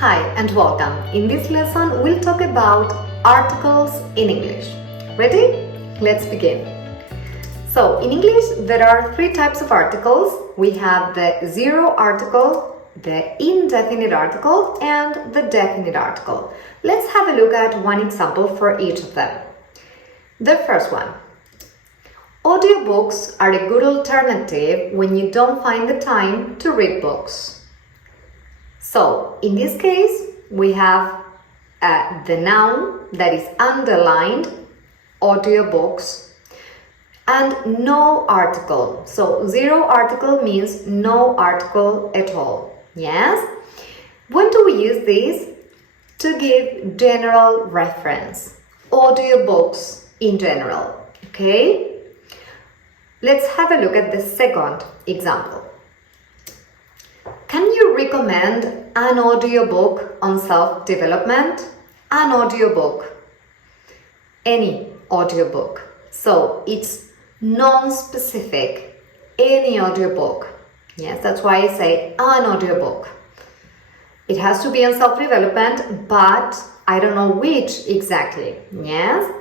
Hi and welcome. In this lesson, we'll talk about articles in English. Ready? Let's begin. So, in English, there are three types of articles. We have the zero article, the indefinite article, and the definite article. Let's have a look at one example for each of them. The first one. Audiobooks are a good alternative when you don't find the time to read books. So, in this case, we have the noun that is underlined, audiobooks, and no article. So, zero article means no article at all. Yes? When do we use this? To give general reference. Audiobooks in general. Okay? Let's have a look at the second example. Can you recommend an audiobook on self-development? An audiobook. Any audiobook. So it's non-specific. Any audiobook. Yes, that's why I say an audiobook. It has to be on self-development, but I don't know which exactly. Yes?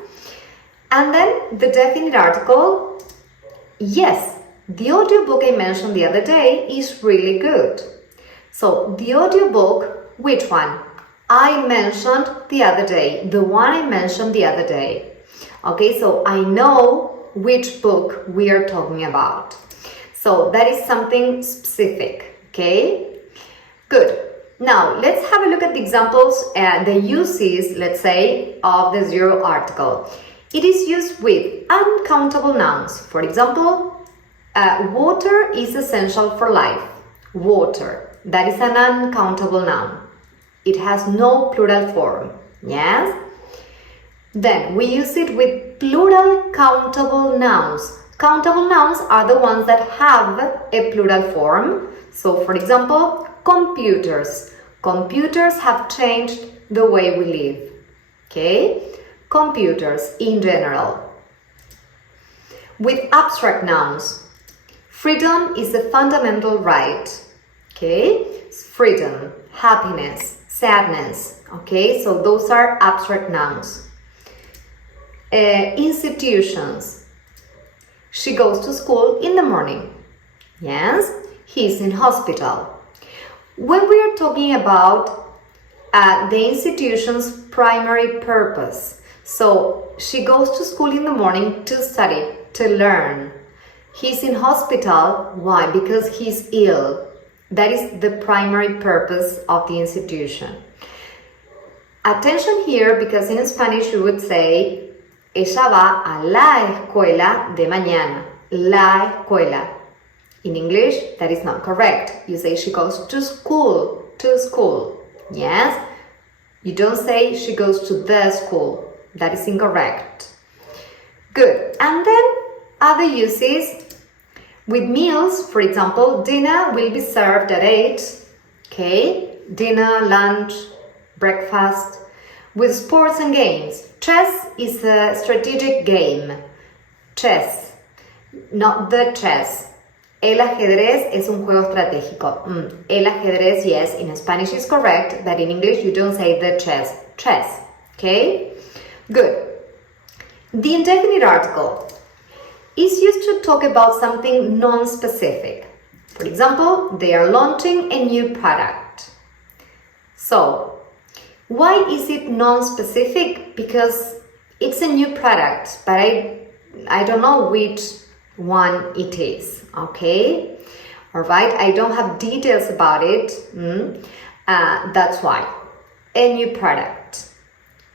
And then the definite article. Yes, the audiobook I mentioned the other day is really good. So, the audiobook, which one? I mentioned the other day. The one I mentioned the other day. Okay, so I know which book we are talking about. So, that is something specific. Okay? Good. Now, let's have a look at the examples and the uses, let's say, of the zero article. It is used with uncountable nouns. For example, water is essential for life. Water. That is an uncountable noun. It has no plural form. Yes? Then we use it with plural countable nouns. Countable nouns are the ones that have a plural form. So, for example, computers. Computers have changed the way we live. Okay? Computers in general. With abstract nouns, freedom is a fundamental right. Okay, freedom, happiness, sadness. Okay, so those are abstract nouns. Institutions. She goes to school in the morning. Yes, he's in hospital. When we are talking about the institution's primary purpose, so she goes to school in the morning to study, to learn. He's in hospital. Why? Because he's ill. That is the primary purpose of the institution. Attention here, because in Spanish you would say, ella va a la escuela de mañana. La escuela. In English, that is not correct. You say she goes to school. To school. Yes? You don't say she goes to the school. That is incorrect. Good. And then other uses. With meals, for example, dinner will be served at 8. Okay? Dinner, lunch, breakfast. With sports and games. Chess is a strategic game. Chess. Not the chess. El ajedrez es un juego estratégico. El ajedrez, yes, in Spanish is correct, but in English you don't say the chess. Chess. Okay? Good. The indefinite article is used to talk about something non-specific. For example, they are launching a new product. So, why is it non-specific? Because it's a new product, but I don't know which one it is. Okay? Alright, I don't have details about it. That's why. A new product.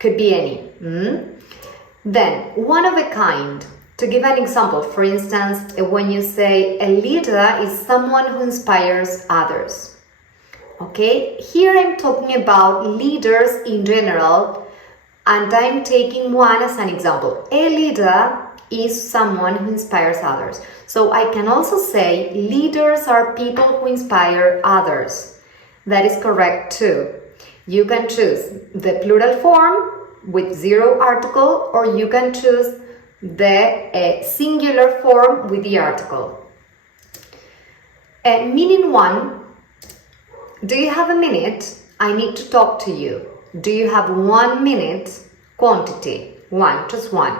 Could be any. Then, one of a kind. To give an example, for instance, when you say a leader is someone who inspires others. Okay, here I'm talking about leaders in general, and I'm taking one as an example. A leader is someone who inspires others. So I can also say leaders are people who inspire others. That is correct too. You can choose the plural form with zero article, or you can choose the singular form with the article. Meaning one. Do you have a minute? I need to talk to you. Do you have 1 minute? Quantity, one, just one.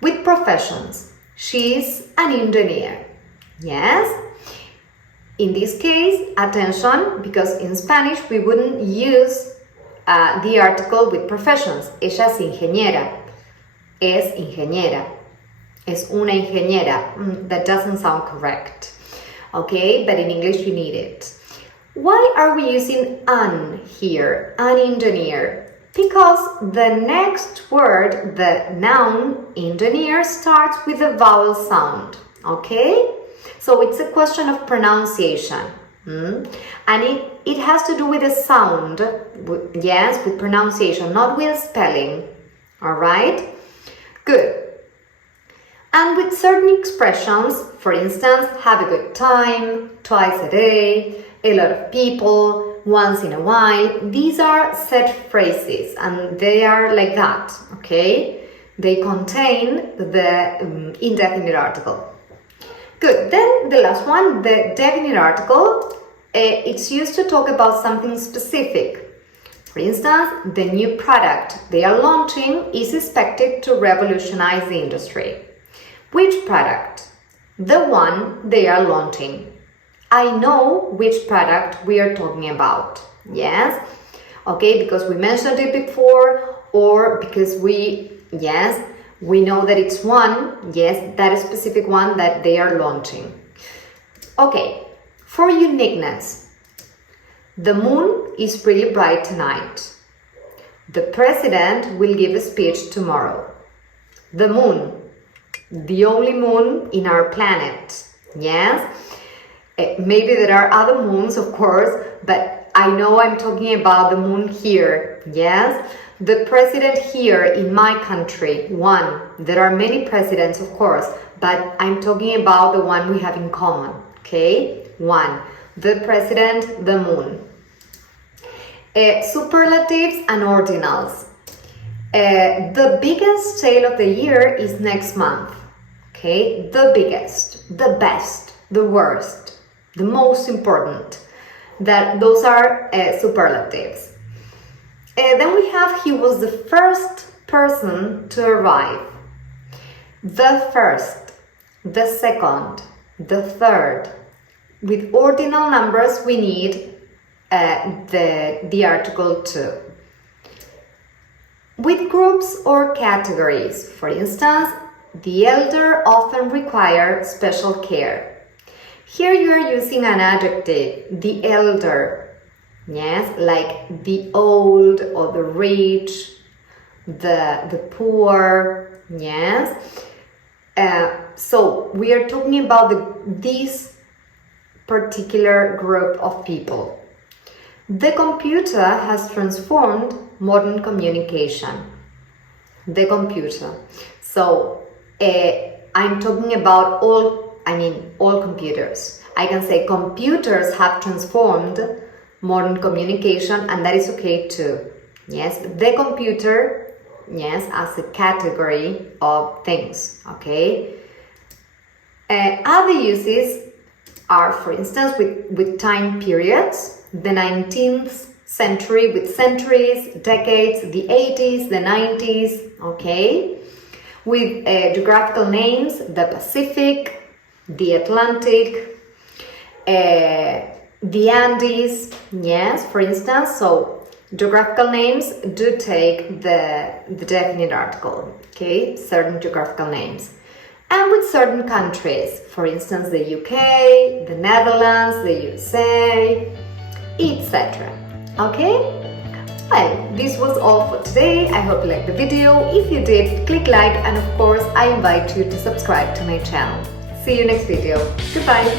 With professions, she's an engineer. Yes? In this case, attention, because in Spanish we wouldn't use the article with professions. Ella es ingeniera. Es ingeniera. Es una ingeniera. That doesn't sound correct. Okay, but in English you need it. Why are we using an here, an engineer? Because the next word, the noun engineer, starts with a vowel sound. Okay? So it's a question of pronunciation. And it has to do with the sound. Yes, with pronunciation, not with spelling. Alright? Good. And with certain expressions, for instance, have a good time, twice a day, a lot of people, once in a while. These are set phrases and they are like that, okay? They contain the indefinite article. Good, then the last one, the definite article, it's used to talk about something specific. For instance, the new product they are launching is expected to revolutionize the industry. Which product? The one they are launching. I know which product we are talking about. Yes? Okay, because we mentioned it before, or because we know that it's one, yes, that specific one that they are launching. Okay, for uniqueness, the moon is really bright tonight. The president will give a speech tomorrow. The moon, the only moon in our planet, yes? Maybe there are other moons, of course, but I know I'm talking about the moon here, yes? The president here in my country, one. There are many presidents, of course, but I'm talking about the one we have in common, okay? One. The president, the moon. Superlatives and ordinals. The biggest sale of the year is next month, okay? The biggest, the best, the worst, the most important. Those are superlatives. Then we have he was the first person to arrive. The first, the second, the third. With ordinal numbers we need the article to. With groups or categories, for instance, the elder often require special care. Here you are using an adjective, the elder, yes, like the old or the rich, the poor, yes. So we are talking about this particular group of people. The computer has transformed modern communication. The computer. So I'm talking about all computers. I can say computers have transformed modern communication, and that is okay too. Yes, the computer, yes, as a category of things, okay? Other uses are, for instance, with time periods, the 19th century with centuries, decades, the 80s, the 90s, okay? With geographical names, the Pacific, the Atlantic, the Andes, yes, for instance. So geographical names do take the definite article, okay? Certain geographical names. And with certain countries, for instance, the UK, the Netherlands, the USA, etc. Okay? Well, this was all for today. I hope you liked the video. If you did, click like, and of course, I invite you to subscribe to my channel. See you next video. Goodbye.